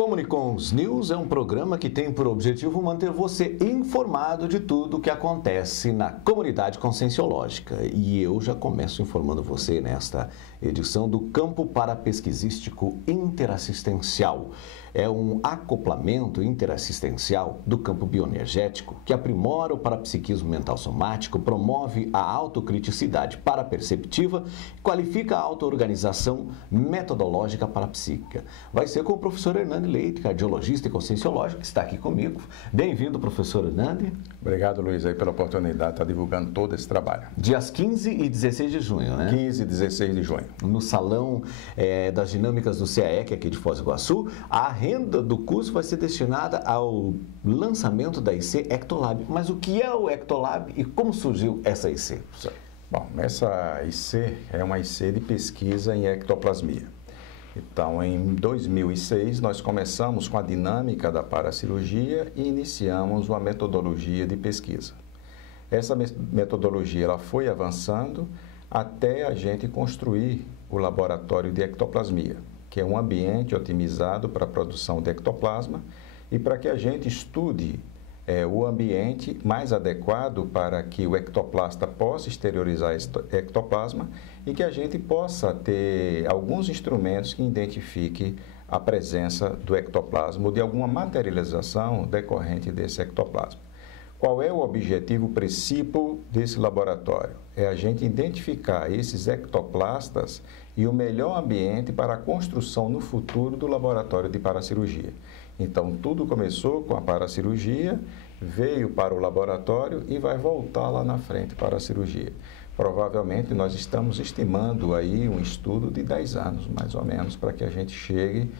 Comunicons News é um programa que tem por objetivo manter você informado de tudo o que acontece na comunidade conscienciológica. E eu já começo informando você nesta edição do Campo Parapesquisístico Interassistencial. É um acoplamento interassistencial do campo bioenergético que aprimora o parapsiquismo mental somático, promove a autocriticidade paraperceptiva e qualifica a auto-organização metodológica parapsíquica. Vai ser com o professor Hernani Leite, cardiologista e conscienciológico, que está aqui comigo. Bem-vindo, professor Hernani. Obrigado, Luiz, aí pela oportunidade de estar divulgando todo esse trabalho. Dias 15 e 16 de junho, né? 15 e 16 de junho. No Salão das Dinâmicas do CAEC, aqui de Foz do Iguaçu, a renda do curso vai ser destinada ao lançamento da IC Ectolab. Mas o que é o Ectolab e como surgiu essa IC, professor? Bom, essa IC é uma IC de pesquisa em ectoplasmia. Então, em 2006, nós começamos com a dinâmica da paracirurgia e iniciamos uma metodologia de pesquisa. Essa metodologia ela foi avançando até a gente construir o laboratório de ectoplasmia, que é um ambiente otimizado para a produção de ectoplasma e para que a gente estude o ambiente mais adequado para que o ectoplasta possa exteriorizar esse ectoplasma e que a gente possa ter alguns instrumentos que identifiquem a presença do ectoplasma ou de alguma materialização decorrente desse ectoplasma. Qual é o objetivo principal desse laboratório? É a gente identificar esses ectoplastas e o melhor ambiente para a construção no futuro do laboratório de paracirurgia. Então, tudo começou com a paracirurgia, veio para o laboratório e vai voltar lá na frente para a cirurgia. Provavelmente, nós estamos estimando aí um estudo de 10 anos, mais ou menos, para que a gente chegue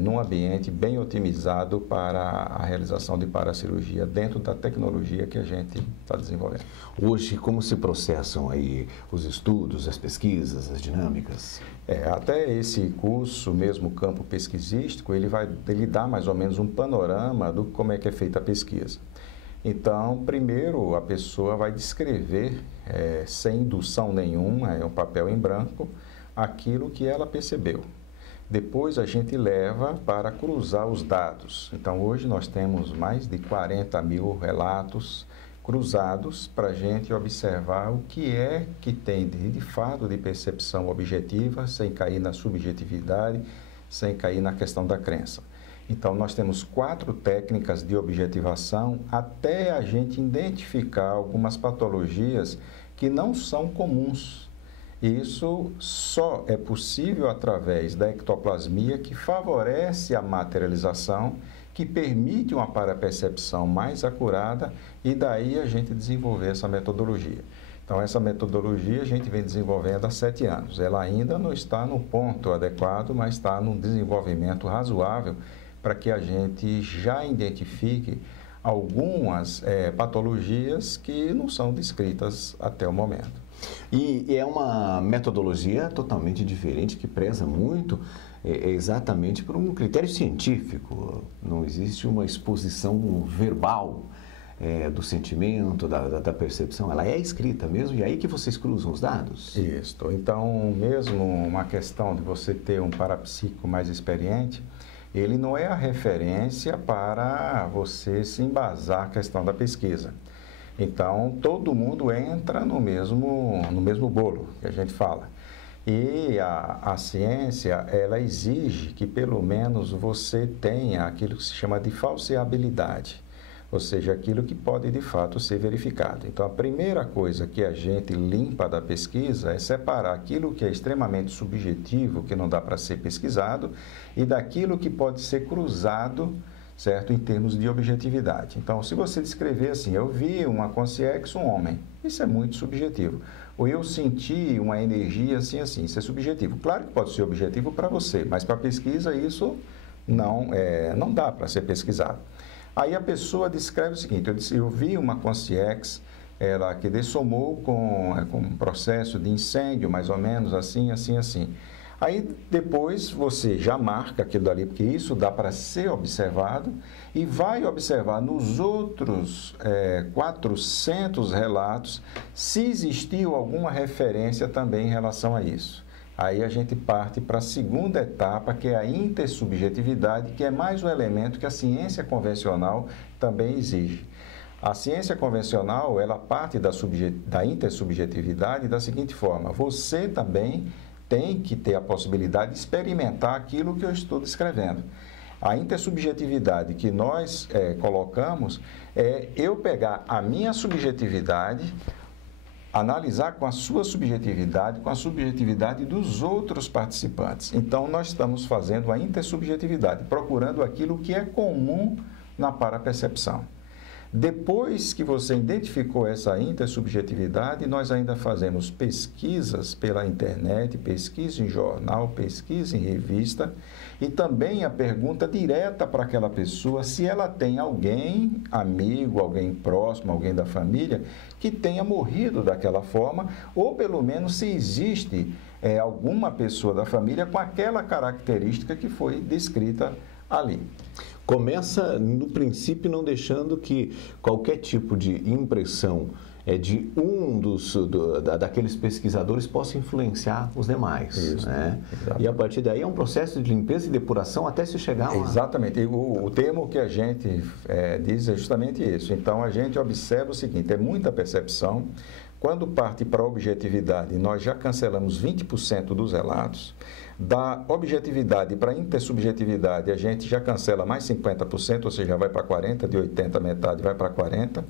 num ambiente bem otimizado para a realização de paracirurgia dentro da tecnologia que a gente está desenvolvendo. Hoje, como se processam aí os estudos, as pesquisas, as dinâmicas? Até esse curso, mesmo campo pesquisístico, ele dá mais ou menos um panorama do como é que é feita a pesquisa. Então, primeiro a pessoa vai descrever, sem indução nenhuma, é um papel em branco, aquilo que ela percebeu. Depois a gente leva para cruzar os dados. Então hoje nós temos mais de 40 mil relatos cruzados para a gente observar o que é que tem de fato de percepção objetiva, sem cair na subjetividade, sem cair na questão da crença. Então nós temos 4 técnicas de objetivação até a gente identificar algumas patologias que não são comuns. Isso só é possível através da ectoplasmia, que favorece a materialização, que permite uma parapercepção mais acurada e daí a gente desenvolver essa metodologia. Então, essa metodologia a gente vem desenvolvendo há 7 anos. Ela ainda não está no ponto adequado, mas está num desenvolvimento razoável para que a gente já identifique algumas patologias que não são descritas até o momento. E é uma metodologia totalmente diferente que preza muito exatamente por um critério científico. Não existe uma exposição verbal do sentimento, da percepção. Ela é escrita mesmo e é aí que vocês cruzam os dados? Isso. Então, mesmo uma questão de você ter um parapsíquico mais experiente, ele não é a referência para você se embasar a questão da pesquisa. Então, todo mundo entra no mesmo bolo que a gente fala. E a ciência, ela exige que pelo menos você tenha aquilo que se chama de falseabilidade, ou seja, aquilo que pode de fato ser verificado. Então, a primeira coisa que a gente limpa da pesquisa é separar aquilo que é extremamente subjetivo, que não dá para ser pesquisado, e daquilo que pode ser cruzado, certo? Em termos de objetividade. Então, se você descrever assim, eu vi uma consciência, um homem, isso é muito subjetivo. Ou eu senti uma energia assim, assim, isso é subjetivo. Claro que pode ser objetivo para você, mas para a pesquisa isso não dá para ser pesquisado. Aí a pessoa descreve o seguinte, eu vi uma consciência, ela que dessomou com um processo de incêndio, mais ou menos, assim, assim, assim. Aí depois você já marca aquilo dali, porque isso dá para ser observado e vai observar nos outros 400 relatos se existiu alguma referência também em relação a isso. Aí a gente parte para a segunda etapa, que é a intersubjetividade, que é mais um elemento que a ciência convencional também exige. A ciência convencional, ela parte da intersubjetividade da seguinte forma: você também tem que ter a possibilidade de experimentar aquilo que eu estou descrevendo. A intersubjetividade que nós colocamos é eu pegar a minha subjetividade, analisar com a sua subjetividade, com a subjetividade dos outros participantes. Então, nós estamos fazendo a intersubjetividade, procurando aquilo que é comum na parapercepção. Depois que você identificou essa intersubjetividade, nós ainda fazemos pesquisas pela internet, pesquisa em jornal, pesquisa em revista e também a pergunta direta para aquela pessoa se ela tem alguém, amigo, alguém próximo, alguém da família, que tenha morrido daquela forma ou pelo menos se existe alguma pessoa da família com aquela característica que foi descrita ali. Começa, no princípio, não deixando que qualquer tipo de impressão de daqueles pesquisadores possa influenciar os demais. Isso, né? E a partir daí é um processo de limpeza e depuração até se chegar lá. Exatamente. E o termo que a gente diz é justamente isso. Então, a gente observa o seguinte, é muita percepção. Quando parte para a objetividade, nós já cancelamos 20% dos relatos. Da objetividade para a intersubjetividade, a gente já cancela mais 50%, ou seja, vai para 40%, de 80% metade vai para 40%.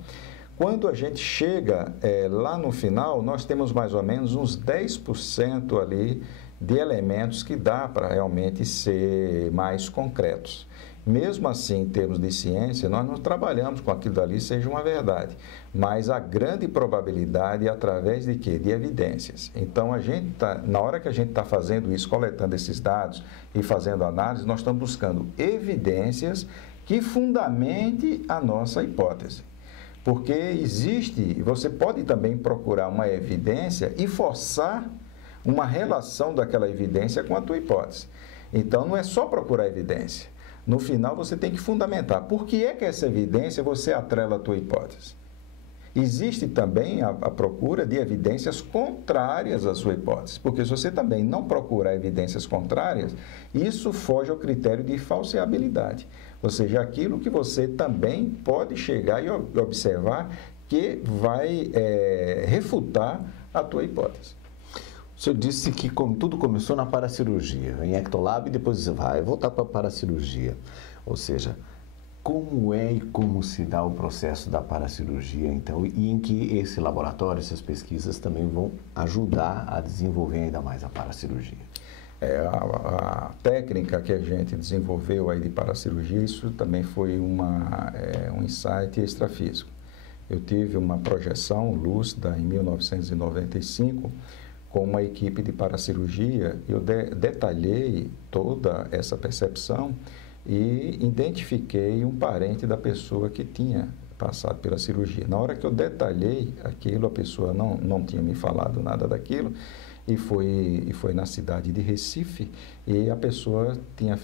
Quando a gente chega lá no final, nós temos mais ou menos uns 10% ali de elementos que dá para realmente ser mais concretos. Mesmo assim, em termos de ciência, nós não trabalhamos com aquilo dali seja uma verdade, mas a grande probabilidade é através de quê? De evidências. Então, na hora que a gente está fazendo isso, coletando esses dados e fazendo análise, nós estamos buscando evidências que fundamente a nossa hipótese. Porque você pode também procurar uma evidência e forçar uma relação daquela evidência com a tua hipótese. Então, não é só procurar evidência. No final, você tem que fundamentar. Por que é que essa evidência você atrela a tua hipótese? Existe também a procura de evidências contrárias à sua hipótese, porque se você também não procurar evidências contrárias, isso foge ao critério de falseabilidade. Ou seja, aquilo que você também pode chegar e observar que vai refutar a tua hipótese. O senhor disse que tudo começou na paracirurgia, em Ectolab, e depois vai voltar para a paracirurgia. Ou seja, como é e como se dá o processo da paracirurgia, então, e em que esse laboratório, essas pesquisas também vão ajudar a desenvolver ainda mais a paracirurgia? A técnica que a gente desenvolveu aí de paracirurgia, isso também foi um insight extrafísico. Eu tive uma projeção lúcida em 1995, com uma equipe de paracirurgia, eu detalhei toda essa percepção e identifiquei um parente da pessoa que tinha passado pela cirurgia. Na hora que eu detalhei aquilo, a pessoa não tinha me falado nada daquilo, e foi na cidade de Recife, e a pessoa tinha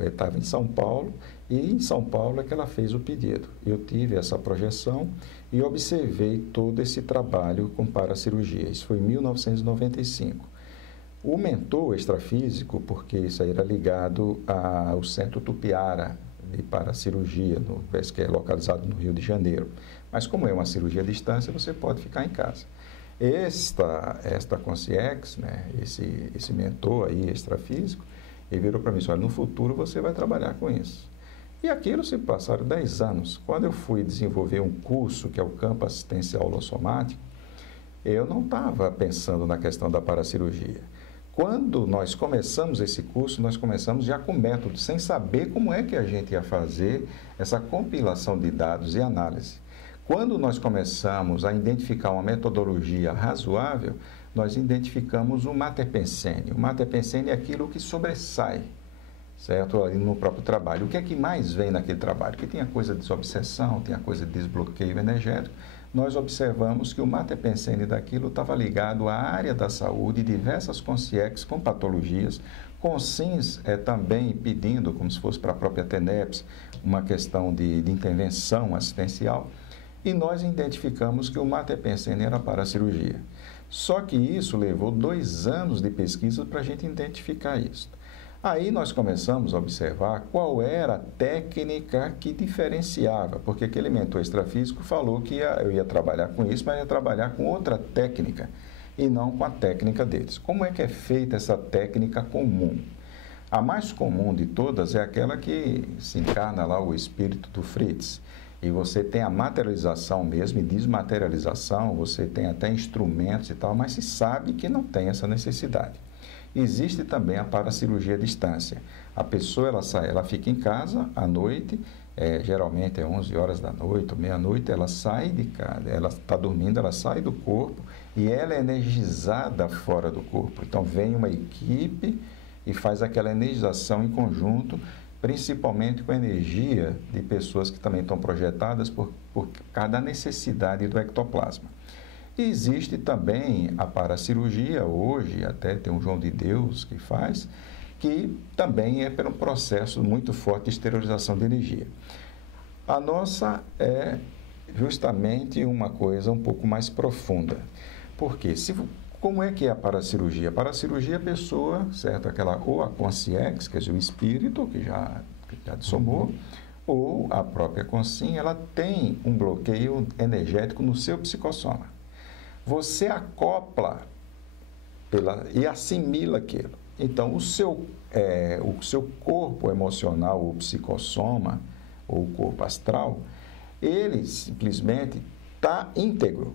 estava em São Paulo, e em São Paulo é que ela fez o pedido. Eu tive essa projeção e observei todo esse trabalho com paracirurgia. Isso foi em 1995. O mentor extrafísico, porque isso aí era ligado ao Centro Tupiara de Paracirurgia, que é localizado no Rio de Janeiro. Mas como é uma cirurgia à distância, você pode ficar em casa. Esta Concierge, né, esse mentor aí extrafísico, ele virou para mim e disse: olha, no futuro você vai trabalhar com isso. E aquilo se passaram 10 anos. Quando eu fui desenvolver um curso, que é o Campo Assistencial Holossomático, eu não estava pensando na questão da paracirurgia. Quando nós começamos esse curso, nós começamos já com método, sem saber como é que a gente ia fazer essa compilação de dados e análise. Quando nós começamos a identificar uma metodologia razoável, nós identificamos o Mater-Pensene. O Mater-Pensene é aquilo que sobressai, certo? Ali no próprio trabalho. O que é que mais vem naquele trabalho? Porque tem a coisa de desobsessão, tem a coisa de desbloqueio energético. Nós observamos que o Mater-Pensene daquilo estava ligado à área da saúde, diversas consciências com patologias, com SINs também pedindo, como se fosse para a própria TENEPS, uma questão de intervenção assistencial. E nós identificamos que o Mater-Pensene era para a cirurgia. Só que isso levou 2 anos de pesquisa para a gente identificar isso. Aí nós começamos a observar qual era a técnica que diferenciava, porque aquele mentor extrafísico falou que eu ia trabalhar com isso, mas ia trabalhar com outra técnica e não com a técnica deles. Como é que é feita essa técnica comum? A mais comum de todas é aquela que se encarna lá o espírito do Fritz. E você tem a materialização mesmo e desmaterialização, você tem até instrumentos e tal, mas se sabe que não tem essa necessidade. Existe também a paracirurgia à distância. A pessoa, ela fica em casa à noite, geralmente é 11 horas da noite ou meia-noite, ela sai de casa, ela está dormindo, ela sai do corpo e ela é energizada fora do corpo. Então, vem uma equipe e faz aquela energização em conjunto, principalmente com a energia de pessoas que também estão projetadas por causa da necessidade do ectoplasma. E existe também a paracirurgia, hoje até tem um João de Deus que faz, que também é pelo processo muito forte de esterilização de energia. A nossa é justamente uma coisa um pouco mais profunda. Por quê? Como é que é a paracirurgia? A paracirurgia é a pessoa, certo? Ou a consciência, quer dizer, o espírito, que já dissomou, ou a própria consciência, ela tem um bloqueio energético no seu psicossoma. Você acopla e assimila aquilo. Então, o seu corpo emocional, o psicossoma, ou o corpo astral, ele simplesmente está íntegro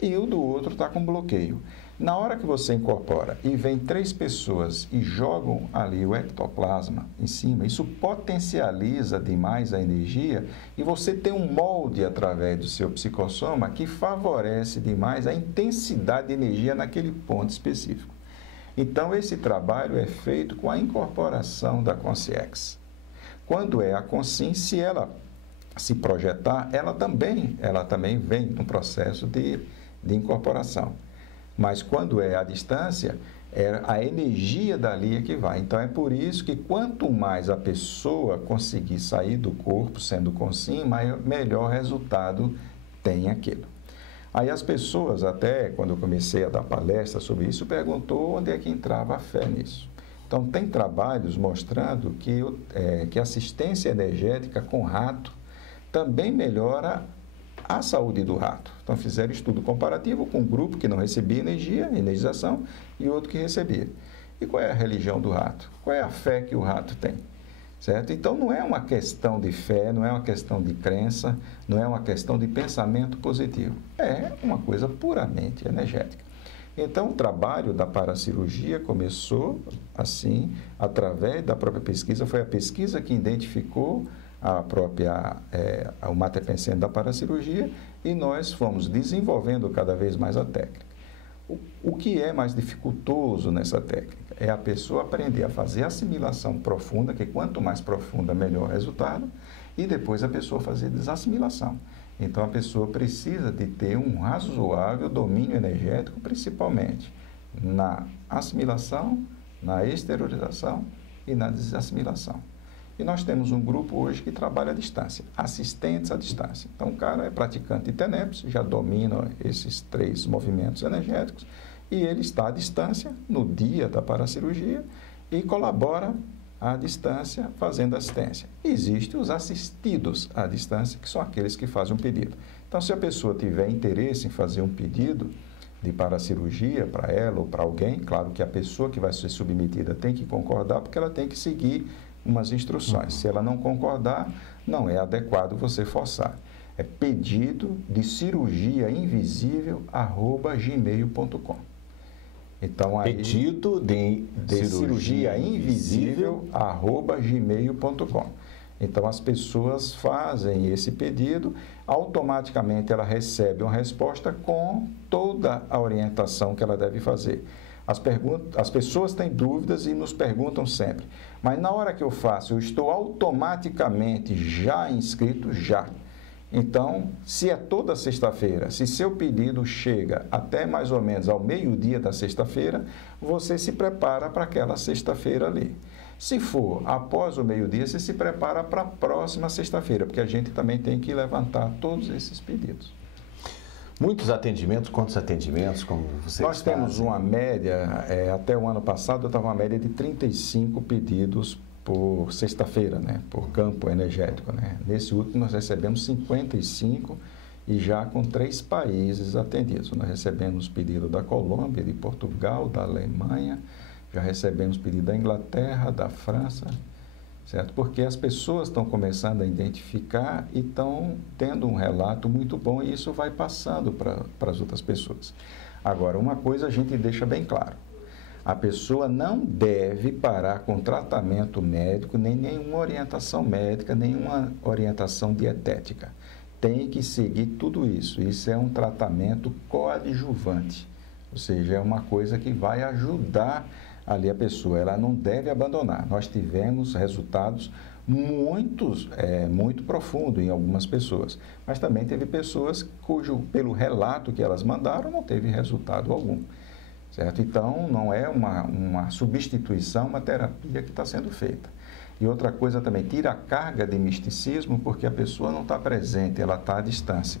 e o do outro está com bloqueio. Na hora que você incorpora e vem 3 pessoas e jogam ali o ectoplasma em cima, isso potencializa demais a energia e você tem um molde através do seu psicossoma que favorece demais a intensidade de energia naquele ponto específico. Então, esse trabalho é feito com a incorporação da consciência. Quando é a consciência, se ela se projetar, ela também vem no processo de incorporação. Mas quando é à distância, é a energia dali que vai. Então, é por isso que quanto mais a pessoa conseguir sair do corpo sendo consciente, melhor resultado tem aquilo. Aí as pessoas, até quando eu comecei a dar palestra sobre isso, perguntou onde é que entrava a fé nisso. Então, tem trabalhos mostrando que assistência energética com rato também melhora a saúde do rato. Então, fizeram estudo comparativo com um grupo que não recebia energização, e outro que recebia. E qual é a religião do rato? Qual é a fé que o rato tem? Certo? Então, não é uma questão de fé, não é uma questão de crença, não é uma questão de pensamento positivo. É uma coisa puramente energética. Então, o trabalho da paracirurgia começou assim, através da própria pesquisa. Foi a pesquisa que identificou o mater pensando da paracirurgia e nós fomos desenvolvendo cada vez mais a técnica. O que é mais dificultoso nessa técnica? É a pessoa aprender a fazer a assimilação profunda, que quanto mais profunda, melhor o resultado, e depois a pessoa fazer desassimilação. Então, a pessoa precisa de ter um razoável domínio energético, principalmente na assimilação, na exteriorização e na desassimilação. E nós temos um grupo hoje que trabalha à distância, assistentes à distância. Então, o cara é praticante de TENEPS, já domina esses 3 movimentos energéticos, e ele está à distância no dia da paracirurgia e colabora à distância fazendo assistência. Existem os assistidos à distância, que são aqueles que fazem um pedido. Então, se a pessoa tiver interesse em fazer um pedido de paracirurgia para ela ou para alguém, claro que a pessoa que vai ser submetida tem que concordar, porque ela tem que seguir umas instruções. Se ela não concordar, não é adequado você forçar. É pedido de cirurgia invisível @gmail.com. Então, aí, pedido de cirurgia invisível @gmail.com. Então, as pessoas fazem esse pedido, automaticamente ela recebe uma resposta com toda a orientação que ela deve fazer. As pessoas têm dúvidas e nos perguntam sempre, mas na hora que eu faço, eu estou automaticamente já inscrito, já. Então, se é toda sexta-feira, se seu pedido chega até mais ou menos ao meio-dia da sexta-feira, você se prepara para aquela sexta-feira ali. Se for após o meio-dia, você se prepara para a próxima sexta-feira, porque a gente também tem que levantar todos esses pedidos. Muitos atendimentos, quantos atendimentos, como vocês Nós temos uma média, até o ano passado eu estava uma média de 35 pedidos por sexta-feira, né, por campo energético, né. Nesse último nós recebemos 55 e já com 3 países atendidos. Nós recebemos pedido da Colômbia, de Portugal, da Alemanha, já recebemos pedido da Inglaterra, da França, certo? Porque as pessoas estão começando a identificar e estão tendo um relato muito bom e isso vai passando para as outras pessoas. Agora, uma coisa a gente deixa bem claro. A pessoa não deve parar com tratamento médico, nem nenhuma orientação médica, nenhuma orientação dietética. Tem que seguir tudo isso. Isso é um tratamento coadjuvante, ou seja, é uma coisa que vai ajudar ali a pessoa, ela não deve abandonar. Nós tivemos resultados muito profundos em algumas pessoas, mas também teve pessoas pelo relato que elas mandaram, não teve resultado algum, certo? Então, não é uma substituição, uma terapia que está sendo feita. E outra coisa também, tira a carga de misticismo, porque a pessoa não está presente, ela está à distância.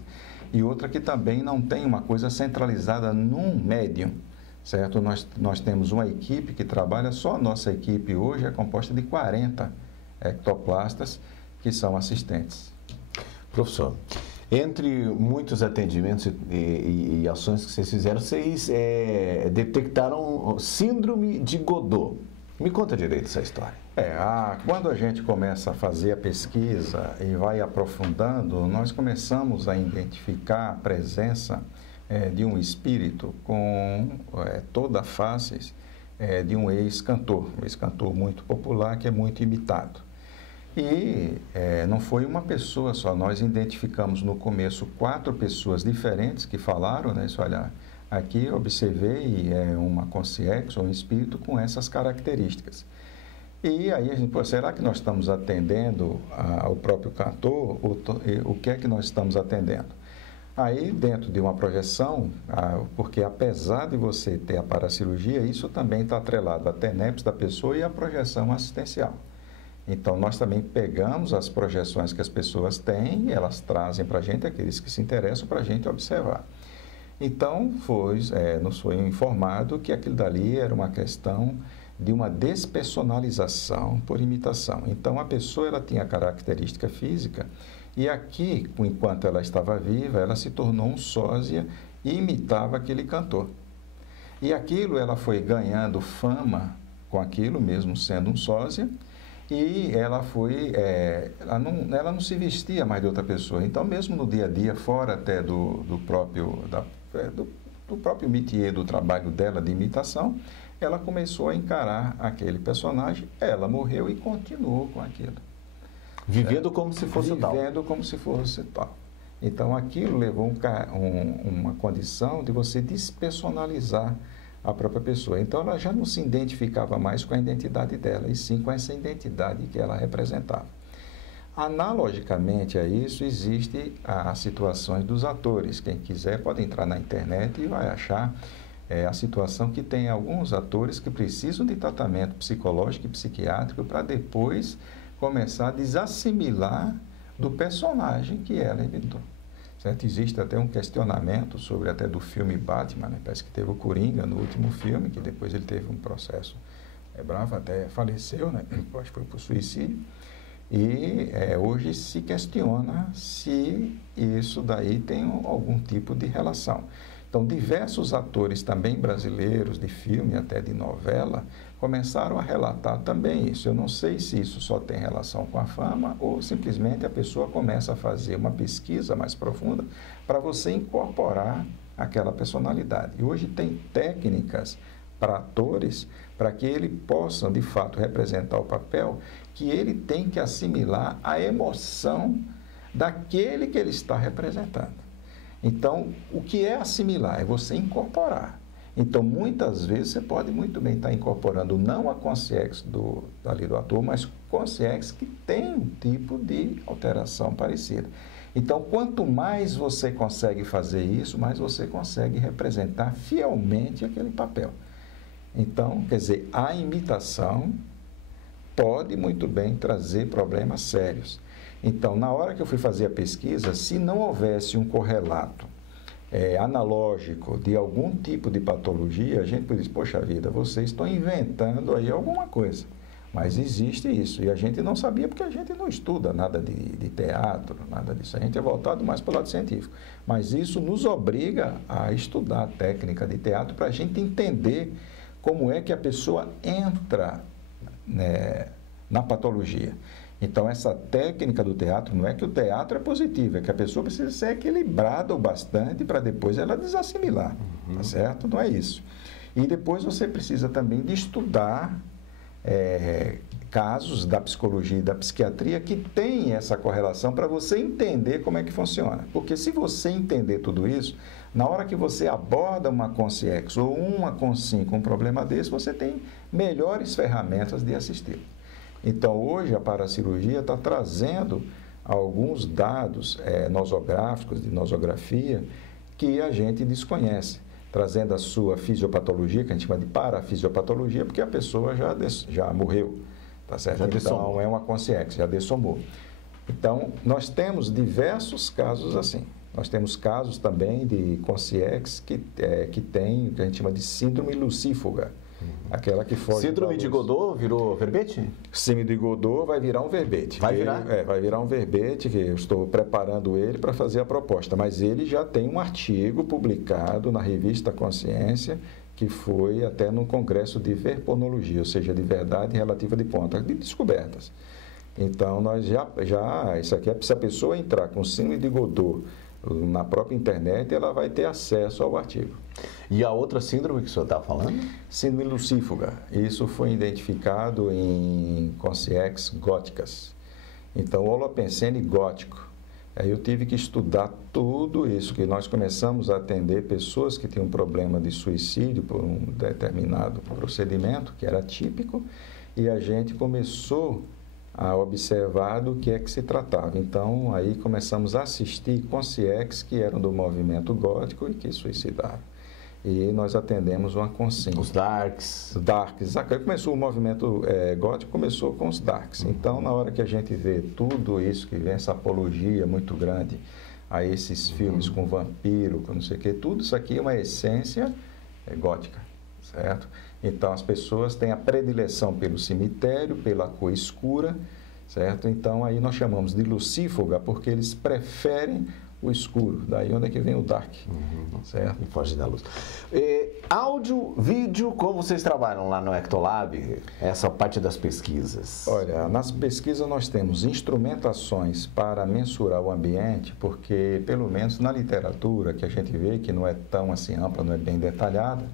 E outra que também não tem uma coisa centralizada num médium, certo? Nós temos uma equipe que trabalha, só a nossa equipe hoje é composta de 40 ectoplastas que são assistentes. Professor, entre muitos atendimentos e ações que vocês fizeram, vocês detectaram síndrome de Godot. Me conta direito essa história. Quando a gente começa a fazer a pesquisa e vai aprofundando, nós começamos a identificar a presença de um espírito com toda a face de um ex-cantor muito popular que é muito imitado. E não foi uma pessoa só, nós identificamos no começo 4 pessoas diferentes que falaram, né? Olha, aqui eu observei uma consciência ou um espírito com essas características. E aí a gente, será que nós estamos atendendo ao próprio cantor? O que é que nós estamos atendendo? Aí, dentro de uma projeção, porque apesar de você ter a paracirurgia, isso também está atrelado à TENEPS da pessoa e à projeção assistencial. Então, nós também pegamos as projeções que as pessoas têm e elas trazem para a gente, aqueles que se interessam, para a gente observar. Então, nos foi informado que aquilo dali era uma questão de uma despersonalização por imitação. Então, a pessoa ela tinha característica física e aqui, enquanto ela estava viva, ela se tornou um sósia e imitava aquele cantor. E aquilo, ela foi ganhando fama com aquilo, mesmo sendo um sósia, e ela ela não se vestia mais de outra pessoa. Então, mesmo no dia a dia, fora até do próprio métier do trabalho dela de imitação, ela começou a encarar aquele personagem, ela morreu e continuou com aquilo. Vivendo como se fosse tal. Vivendo como se fosse tal. Então, aquilo levou uma condição de você despersonalizar a própria pessoa. Então, ela já não se identificava mais com a identidade dela, e sim com essa identidade que ela representava. Analogicamente a isso, existe as situações dos atores. Quem quiser pode entrar na internet e vai achar a situação que tem alguns atores que precisam de tratamento psicológico e psiquiátrico para depois começar a desassimilar do personagem que ela inventou. Certo? Existe até um questionamento sobre até do filme Batman, né? Parece que teve o Coringa no último filme, que depois ele teve um processo bravo, até faleceu, né? Acho que foi por suicídio. E hoje se questiona se isso daí tem algum tipo de relação. Então, diversos atores também brasileiros de filme, até de novela, começaram a relatar também isso. Eu não sei se isso só tem relação com a fama ou simplesmente a pessoa começa a fazer uma pesquisa mais profunda para você incorporar aquela personalidade. E hoje tem técnicas para atores para que ele possa, de fato, representar o papel que ele tem que assimilar a emoção daquele que ele está representando. Então, o que é assimilar? É você incorporar. Então, muitas vezes, você pode muito bem estar incorporando não a consciência do ator, mas consciência que tem um tipo de alteração parecida. Então, quanto mais você consegue fazer isso, mais você consegue representar fielmente aquele papel. Então, quer dizer, a imitação pode muito bem trazer problemas sérios. Então, na hora que eu fui fazer a pesquisa, se não houvesse um correlato analógico de algum tipo de patologia, a gente pode dizer, poxa vida, vocês estão inventando aí alguma coisa. Mas existe isso, e a gente não sabia porque a gente não estuda nada de teatro, nada disso. A gente é voltado mais para o lado científico. Mas isso nos obriga a estudar a técnica de teatro para a gente entender como é que a pessoa entra, né, na patologia. Então, essa técnica do teatro, não é que o teatro é positivo, é que a pessoa precisa ser equilibrada o bastante para depois ela desassimilar, tá certo? Não é isso. E depois você precisa também de estudar casos da psicologia e da psiquiatria que têm essa correlação para você entender como é que funciona. Porque se você entender tudo isso, na hora que você aborda uma consciex ou uma consim com um problema desse, você tem melhores ferramentas de assistir. Então, hoje a paracirurgia está trazendo alguns dados nosográficos, de nosografia, que a gente desconhece, trazendo a sua fisiopatologia, que a gente chama de parafisiopatologia, porque a pessoa já morreu, tá certo? Já então, dessomou. é uma consciex, já dessomou. Então, nós temos diversos casos assim. Nós temos casos também de consciex que tem o que a gente chama de síndrome lucífuga. Aquela que foge. Síndrome de Godot virou verbete? Síndrome de Godot vai virar um verbete. Vai virar? Vai virar um verbete, que eu estou preparando ele para fazer a proposta. Mas ele já tem um artigo publicado na revista Consciência, que foi até no congresso de verponologia, ou seja, de verdade relativa de ponta, de descobertas. Então, nós isso aqui, se a pessoa entrar com síndrome de Godot na própria internet, ela vai ter acesso ao artigo. E a outra síndrome que o senhor está falando? Síndrome lucífuga. Isso foi identificado em consciex góticas. Então, holopensene gótico. Aí eu tive que estudar tudo isso, que nós começamos a atender pessoas que tinham problema de suicídio por um determinado procedimento, que era típico, e a gente começou a observar do que é que se tratava. Então, aí começamos a assistir consciex que eram do movimento gótico e que suicidaram. E nós atendemos uma consciência. Os darks. Os darks. Começou o movimento gótico, começou com os darks. Então, na hora que a gente vê tudo isso, que vem essa apologia muito grande a esses filmes com vampiro, com não sei o quê, tudo isso aqui é uma essência gótica, certo? Então, as pessoas têm a predileção pelo cemitério, pela cor escura, certo? Então, aí nós chamamos de lucífuga, porque eles preferem o escuro. Daí onde é que vem o dark, certo? Foge da luz. Áudio, vídeo, como vocês trabalham lá no Ectolab, essa parte das pesquisas? Olha, nas pesquisas nós temos instrumentações para mensurar o ambiente, porque pelo menos na literatura que a gente vê, que não é tão assim ampla, não é bem detalhada,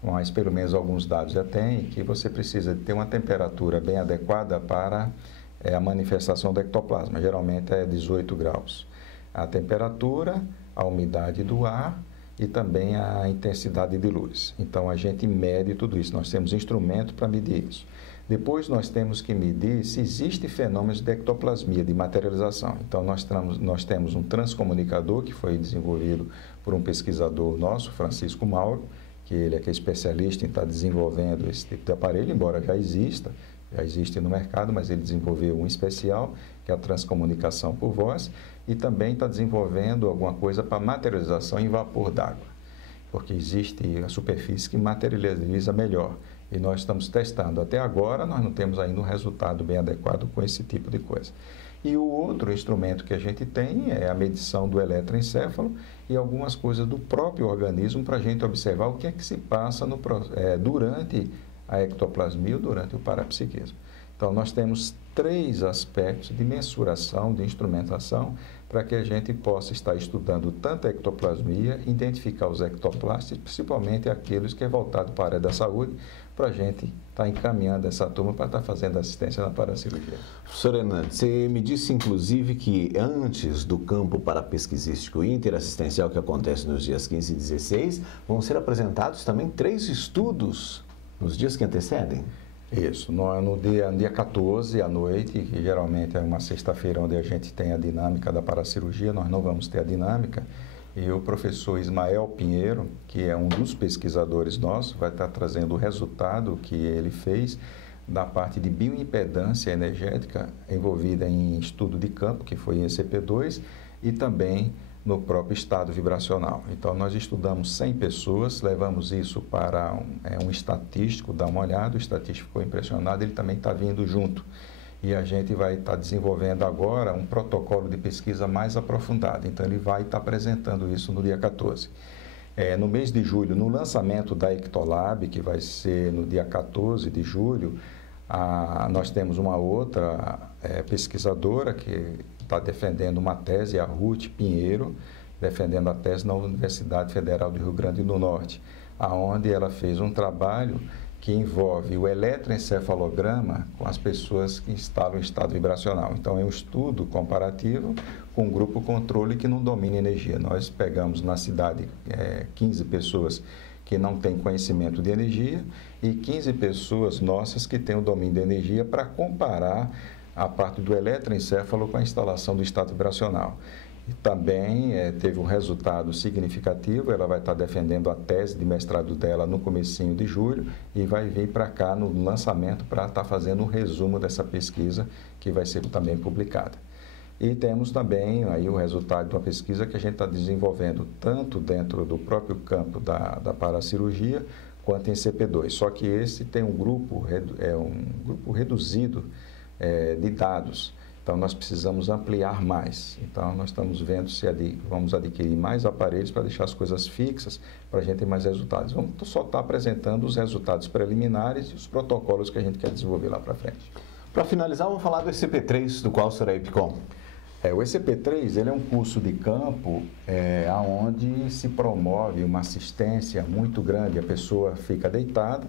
mas pelo menos alguns dados já tem, que você precisa ter uma temperatura bem adequada para a manifestação do ectoplasma, geralmente é 18 graus. A temperatura, a umidade do ar e também a intensidade de luz. Então, a gente mede tudo isso, nós temos instrumento para medir isso. Depois, nós temos que medir se existe fenômenos de ectoplasmia, de materialização. Então, nós temos um transcomunicador que foi desenvolvido por um pesquisador nosso, Francisco Mauro, que ele é especialista em estar desenvolvendo esse tipo de aparelho, embora já existe no mercado, mas ele desenvolveu um especial, que é a transcomunicação por voz, e também está desenvolvendo alguma coisa para materialização em vapor d'água, porque existe a superfície que materializa melhor, e nós estamos testando. Até agora, nós não temos ainda um resultado bem adequado com esse tipo de coisa. E o outro instrumento que a gente tem é a medição do eletroencefalo e algumas coisas do próprio organismo para a gente observar o que é que se passa durante a ectoplasmia ou durante o parapsiquismo. Então, nós temos 3 aspectos de mensuração, de instrumentação, para que a gente possa estar estudando tanto a ectoplasmia, identificar os ectoplastos, principalmente aqueles que é voltado para a área da saúde, para a gente estar encaminhando essa turma para estar fazendo assistência na paracirurgia. Professor Hernandes, você me disse, inclusive, que antes do campo parapesquisístico interassistencial que acontece nos dias 15 e 16, vão ser apresentados também 3 estudos nos dias que antecedem? Isso, no dia 14 à noite, que geralmente é uma sexta-feira onde a gente tem a dinâmica da paracirurgia, nós não vamos ter a dinâmica, e o professor Ismael Pinheiro, que é um dos pesquisadores nossos, vai estar trazendo o resultado que ele fez da parte de bioimpedância energética envolvida em estudo de campo, que foi em ECP2, e também no próprio estado vibracional. Então, nós estudamos 100 pessoas, levamos isso para um estatístico, dá uma olhada, o estatístico ficou impressionado, ele também está vindo junto. E a gente vai estar desenvolvendo agora um protocolo de pesquisa mais aprofundado. Então, ele vai estar apresentando isso no dia 14. No mês de julho, no lançamento da Ectolab, que vai ser no dia 14 de julho, nós temos uma outra pesquisadora que está defendendo uma tese, a Ruth Pinheiro, defendendo a tese na Universidade Federal do Rio Grande do Norte, aonde ela fez um trabalho que envolve o eletroencefalograma com as pessoas que instalam o estado vibracional. Então, é um estudo comparativo com um grupo controle que não domina energia. Nós pegamos na cidade 15 pessoas que não têm conhecimento de energia e 15 pessoas nossas que têm o domínio de energia para comparar a parte do eletroencéfalo com a instalação do estado vibracional. E também teve um resultado significativo, ela vai estar defendendo a tese de mestrado dela no comecinho de julho e vai vir para cá no lançamento para estar fazendo um resumo dessa pesquisa que vai ser também publicada. E temos também aí o resultado de uma pesquisa que a gente está desenvolvendo tanto dentro do próprio campo da paracirurgia quanto em CP2. Só que esse tem um grupo reduzido de dados. Então, nós precisamos ampliar mais. Então, nós estamos vendo se vamos adquirir mais aparelhos para deixar as coisas fixas, para a gente ter mais resultados. Vamos só estar apresentando os resultados preliminares e os protocolos que a gente quer desenvolver lá para frente. Para finalizar, vamos falar do ECP3, do qual o senhor é EPICOM. O ECP3 ele é um curso de campo onde se promove uma assistência muito grande. A pessoa fica deitada,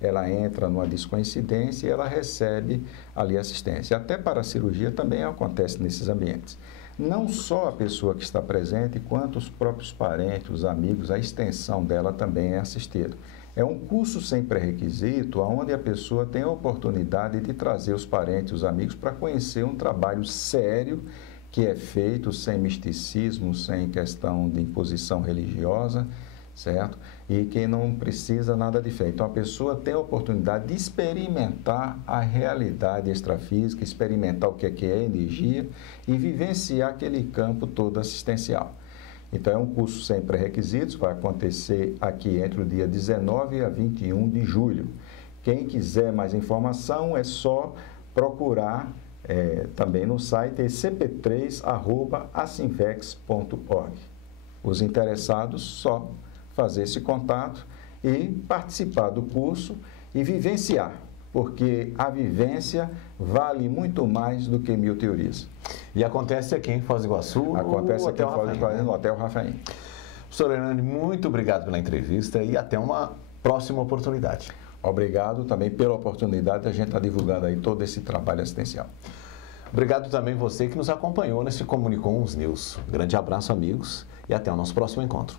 ela entra numa descoincidência e ela recebe ali assistência. Até para a cirurgia também acontece nesses ambientes. Não só a pessoa que está presente, quanto os próprios parentes, os amigos, a extensão dela também é assistida. É um curso sem pré-requisito, onde a pessoa tem a oportunidade de trazer os parentes, os amigos, para conhecer um trabalho sério que é feito sem misticismo, sem questão de imposição religiosa, certo? E que não precisa nada de fé. Então, a pessoa tem a oportunidade de experimentar a realidade extrafísica, experimentar o que é energia e vivenciar aquele campo todo assistencial. Então, é um curso sem pré-requisitos, vai acontecer aqui entre o dia 19 a 21 de julho. Quem quiser mais informação é só procurar também no site cp3@acinvex.org. Os interessados só fazer esse contato e participar do curso e vivenciar, porque a vivência vale muito mais do que 1000 teorias. E acontece aqui em Foz do Iguaçu? Acontece aqui em Foz do Iguaçu, no Hotel Rafaim. Professor Hernani, muito obrigado pela entrevista e até uma próxima oportunidade. Obrigado também pela oportunidade de a gente estar divulgando aí todo esse trabalho assistencial. Obrigado também você que nos acompanhou nesse Comunicom News. Grande abraço, amigos, e até o nosso próximo encontro.